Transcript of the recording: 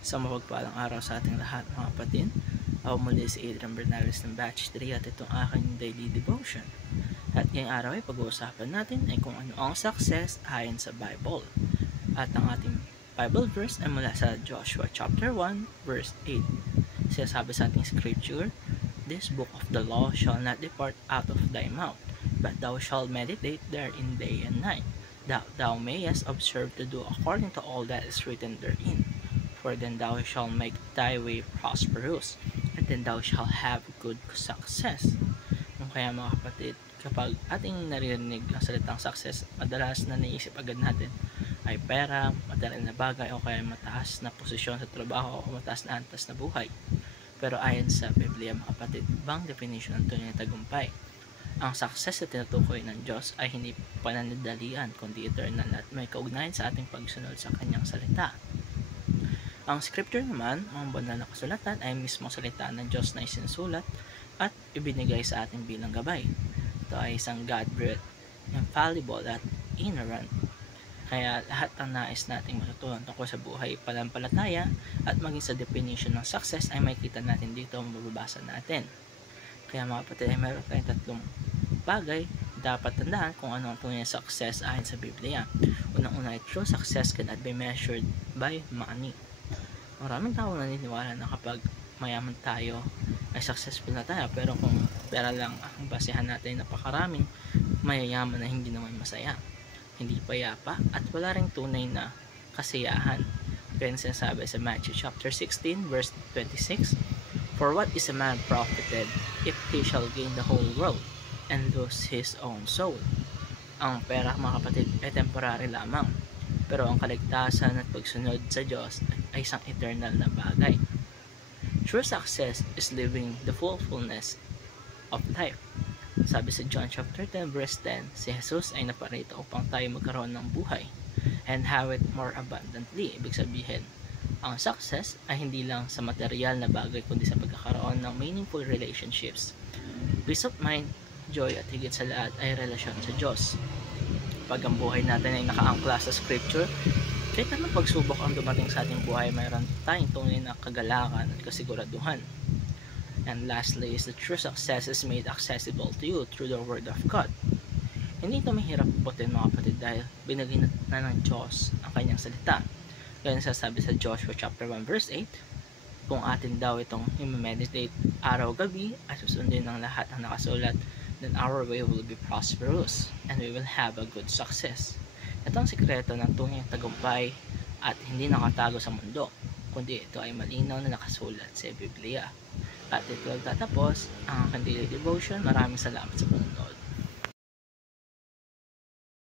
Sa mapagpalang araw sa ating lahat mga kapatid. Ako muli si Adrian Bernales ng Batch 3 at itong aking daily devotion. At ngayong araw ay pag-uusapan natin ay kung ano ang success ayon sa Bible. At ang ating Bible verse ay mula sa Joshua chapter 1 verse 8. Sinasabi sa ating scripture, "This book of the law shall not depart out of thy mouth, but thou shalt meditate therein day and night, that thou mayest observe to do according to all that is written therein. For then thou shalt make thy way prosperous, and then thou shalt have good success." Kaya mga kapatid, kapag ating naririnig ang salitang success, madalas na naisip agad natin ay pera, material na bagay, o kaya mataas na posisyon sa trabaho o mataas na antas na buhay. Pero ayon sa Biblia mga kapatid, ibang definition ng tunay na tagumpay. Ang success na tinutukoy ng Diyos ay hindi pananadalian, kundi eternal at may kaugnayan sa ating pagsunod sa kanyang salita. Ang scripture naman, ang banal na kasulatan, ay mismo salita ng Diyos na isinusulat at ibinigay sa ating bilang gabay. Ito ay isang God-breathed, infallible at inerrant. Kaya lahat ng nais nating matutunan tungkol sa buhay palampalataya at maging sa definition ng success ay makikita natin dito ang mababasa natin. Kaya mga kapatid, ay meron tayong tatlong bagay dapat tandaan kung ano ang tunay na success ayon sa Biblia. Unang-una ay true success cannot be measured by money. Maraming tao naniniwala na kapag mayaman tayo ay successful na tayo, pero kung pera lang ang basehan natin, napakaraming mayayaman na hindi naman masaya, hindi payapa, at wala ring tunay na kasiyahan. Kaya sinasabi sa Matthew chapter 16 verse 26, "For what is a man profited if he shall gain the whole world and lose his own soul?" Ang pera mga kapatid ay temporary lamang, pero ang kaligtasan at pagsunod sa Diyos ay isang eternal na bagay. True success is living the fullness of life. Sabi sa John chapter 10 verse 10, si Jesus ay naparito upang tayo magkaroon ng buhay and have it more abundantly. Ibig sabihin, ang success ay hindi lang sa material na bagay, kundi sa pagkakaroon ng meaningful relationships. Peace of mind, joy, at higit sa lahat ay relasyon sa Diyos. Pag ang buhay natin ay nakaangkla sa scripture, kahit anong pagsubok ang dumating sa ating buhay, mayroon tayong tunay na kagalakan at kasiguraduhan. And lastly is the true success is made accessible to you through the Word of God. Hindi ito mahirap putin mga kapatid dahil binigay na ng Diyos ang kanyang salita. Kaya nasasabi sa Joshua chapter 1 verse 8, kung atin daw itong i-meditate araw-gabi at susundin ng lahat ng nakasulat, then our way will be prosperous and we will have a good success. Ito ang sikreto ng tunay na tagumpay at hindi nakatago sa mundo, kundi ito ay malinaw na nakasulat sa Biblia. At ito ang tatapos ang aking daily devotion. Maraming salamat sa panonood.